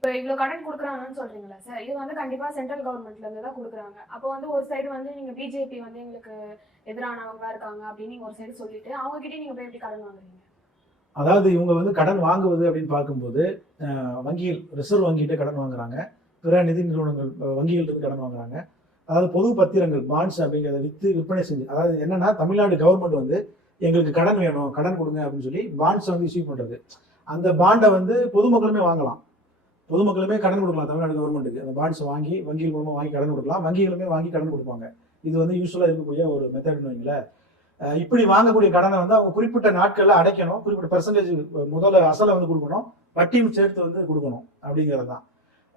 இப்போ இவ்வளோ கடன் கொடுக்குறாங்கன்னு சொல்றீங்களா சார்? இது வந்து கண்டிப்பா சென்ட்ரல் கவர்மெண்ட்ல இருந்து தான் கொடுக்குறாங்க. அப்போ வந்து ஒரு சைடு வந்து நீங்க பிஜேபி வந்து எங்களுக்கு எதிரானவங்களா இருக்காங்க அப்படின்னு நீங்க ஒரு சைடு சொல்லிட்டு அவங்க கிட்டே நீங்க போய் எப்படி கடன் வாங்குறீங்க? அதாவது இவங்க வந்து கடன் வாங்குவது அப்படின்னு பார்க்கும்போது வங்கியில் ரிசர்வ் வங்கிகிட்ட கடன் வாங்குறாங்க, பிற நிதி நிறுவனங்கள் வங்கிகள்கிட்ட கடன் வாங்குறாங்க. அதாவது பொது பத்திரங்கள் பாண்ட்ஸ் அப்படிங்கிறத விற்று விற்பனை செஞ்சு, அதாவது என்னன்னா தமிழ்நாடு கவர்மெண்ட் வந்து எங்களுக்கு கடன் வேணும், கடன் கொடுங்க அப்படின்னு சொல்லி பாண்ட்ஸை வந்து இஷ்யூ பண்ணுறது. அந்த பாண்டை வந்து பொதுமக்களுமே வாங்கலாம், பொதுமக்களுமே கடன் கொடுக்கலாம். தமிழ்நாடு கவர்மெண்ட்டுக்கு அந்த பாண்ட்ஸ் வாங்கி வங்கிகள் மூலமாக வாங்கி கடன் கொடுக்கலாம், வங்கிகளுமே வாங்கி கடன் கொடுப்பாங்க. இது வந்து யூஸ்வலாக இருக்கக்கூடிய ஒரு மெத்தட்னு வைங்களேன். இப்படி வாங்கக்கூடிய கடனை வந்து அவங்க குறிப்பிட்ட நாட்களில் அடைக்கணும், குறிப்பிட்ட பெர்சன்டேஜ் முதல்ல அசலை வந்து கொடுக்கணும், வட்டியும் சேர்த்து வந்து கொடுக்கணும் அப்படிங்கிறது தான்.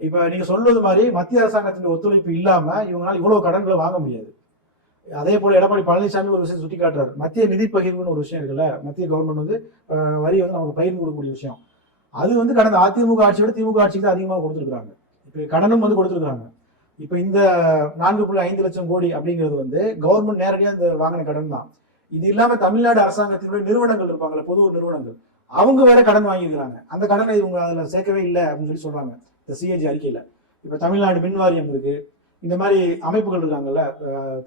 இப்போ நீங்கள் சொல்வது மாதிரி மத்திய அரசாங்கத்தின் ஒத்துழைப்பு இல்லாமல் இவங்களால இவ்வளோ கடன்களை வாங்க முடியாது. அதே போல எடப்பாடி பழனிசாமி ஒரு விஷயம் சுட்டி காட்டுறாரு, மத்திய நிதி பகிர்வுன்னு ஒரு விஷயம் இருக்குல்ல, மத்திய கவர்மெண்ட் வந்து வரி வந்து நமக்கு பகிர்ந்து கொடுக்கக்கூடிய விஷயம். அது வந்து கடந்த அதிமுக ஆட்சியோட திமுக ஆட்சிக்கு தான் அதிகமாக கொடுத்துருக்காங்க. இப்போ கடனும் வந்து கொடுத்துருக்காங்க. இப்போ இந்த 4.5 லட்சம் கோடி அப்படிங்கிறது வந்து கவர்மெண்ட் நேரடியாக இந்த வாங்கின கடன் தான். இது இல்லாமல் தமிழ்நாடு அரசாங்கத்தினுடைய நிறுவனங்கள் இருப்பாங்கல்ல, பொது நிறுவனங்கள், அவங்க வேற கடன் வாங்கியிருக்கிறாங்க. அந்த கடனை இவங்க அதில் சேர்க்கவே இல்லை அப்படின்னு சொல்லி சொல்றாங்க இந்த சிஏஜி அறிக்கையில். இப்போ தமிழ்நாடு மின் வாரியம் இருக்கு, இந்த மாதிரி அமைப்புகள் இருக்காங்கல்ல,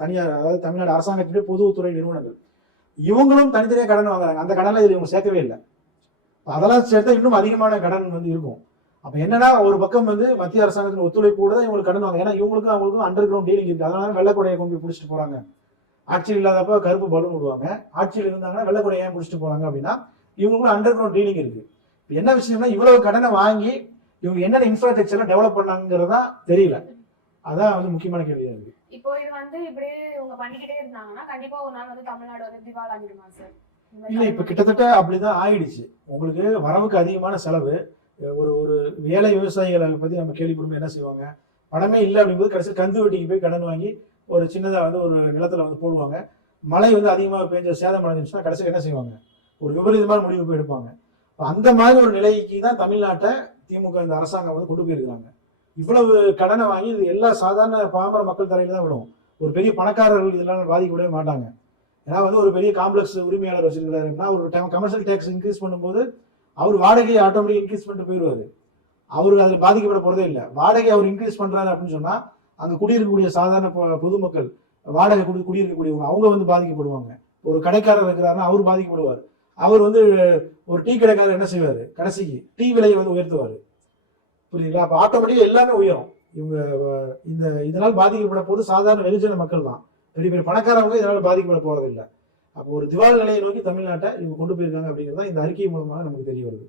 தனியார், அதாவது தமிழ்நாடு அரசாங்கத்தினுடைய பொதுத்துறை நிறுவனங்கள், இவங்களும் தனித்தனியாக கடன் வாங்குறாங்க. அந்த கடனை இதில் இவங்க சேர்க்கவே இல்லை. அதெல்லாம் சேர்த்தா இன்னும் அதிகமான கடன் வந்து இருக்கும். அப்போ என்னன்னா, ஒரு பக்கம் வந்து மத்திய அரசாங்கத்தின் ஒத்துழைப்போடு தான் இவங்களுக்கு கடன் வாங்க. ஏன்னா இவங்களுக்கும் அவங்களுக்கும் அண்டர் கிரவுண்ட் டீலிங் இருக்கு. அதனால வெள்ளக்கொடையை கொண்டு போய் பிடிச்சிட்டு போறாங்க. ஆட்சியில் இல்லாதப்ப கருப்பு பலூன் விடுவாங்க, ஆட்சியில் இருந்தாங்கன்னா வெள்ளக்கொடையை ஏன் பிடிச்சிட்டு போறாங்க அப்படின்னா இவங்களுக்கும் அண்டர் கிரவுண்ட் டீலிங் இருக்கு. என்ன விஷயம்னா, இவ்வளவு கடனை வாங்கி இவங்க என்னென்ன இன்ஃப்ராஸ்ட்ரக்சர்லாம் டெவலப் பண்ணாங்கிறதா தெரியல. அதான் வந்து முக்கியமான கேள்வியா இருக்கு. இப்போ இது வந்து இப்படியே இவங்க பண்ணிக்கிட்டே இருந்தாங்கன்னா கண்டிப்பா ஒரு நாள் வந்து தமிழ்நாடு வந்து திவால் ஆகிடுமா சார்? இல்ல, இப்ப கிட்டத்தட்ட அப்படிதான் ஆயிடுச்சு. உங்களுக்கு வரவுக்கு அதிகமான செலவு. ஒரு ஒரு ஏழை விவசாயிகளை பத்தி நம்ம கேள்விப்படும்போது என்ன செய்வாங்க, பணமே இல்லை அப்படிங்கும்போது கடைசியில் கந்து வெட்டிக்கு போய் கடன் வாங்கி ஒரு சின்னதா வந்து ஒரு நிலத்துல வந்து போடுவாங்க. மழை வந்து அதிகமாக பெஞ்ச சேதம் அடைஞ்சிச்சுன்னா கடைசியில் என்ன செய்வாங்க, ஒரு விபரீதமான முடிவு போய் எடுப்பாங்க. அந்த மாதிரி ஒரு நிலைக்கு தான் தமிழ்நாட்டை திமுக இந்த அரசாங்கம் வந்து கொண்டு போயிருக்காங்க. இவ்வளவு கடனை வாங்கி இது எல்லா சாதாரண பாமர மக்கள் தலையில தான் விடும். ஒரு பெரிய பணக்காரர்கள் இதெல்லாம் பாதிக்கப்படவே மாட்டாங்க. ஏன்னா வந்து ஒரு பெரிய காம்ப்ளெக்ஸ் உரிமையாளர் வச்சிருக்கிறாருன்னா ஒரு கமர்ஷியல் டேக்ஸ் இன்க்ரீஸ் பண்ணும்போது அவர் வாடகையை ஆட்டோமேட்டிக் இன்க்ரீஸ் பண்ணிட்டு போயிடுவாரு. அவரு அதில் பாதிக்கப்பட போறதே இல்லை. வாடகை அவர் இன்க்ரீஸ் பண்றாரு அப்படின்னு சொன்னா அங்க குடியிருக்கக்கூடிய சாதாரண பொதுமக்கள், வாடகை குடியிருக்கக்கூடியவங்க, அவங்க வந்து பாதிக்கப்படுவாங்க. ஒரு கடைக்காரர் இருக்கிறாருன்னா அவர் பாதிக்கப்படுவார். அவர் வந்து ஒரு டீ கடைக்காரர் என்ன செய்வாரு, கடைசிக்கு டீ விலையை வந்து உயர்த்துவாரு. புரியுதுங்களா? அப்போ ஆட்டோமேட்டிக்கா எல்லாமே உயரும். இவங்க இதனால் பாதிக்கப்பட போது சாதாரண வெகுஜன மக்கள் தான். பெரிய பெரிய பணக்காரவங்க இதனால் பாதிக்கப்பட போறதில்லை. அப்போ ஒரு திவால் நிலையை நோக்கி தமிழ்நாட்டை இவங்க கொண்டு போயிருக்காங்க அப்படிங்கிறது தான் இந்த அறிக்கை மூலமாக நமக்கு தெரிய வருது.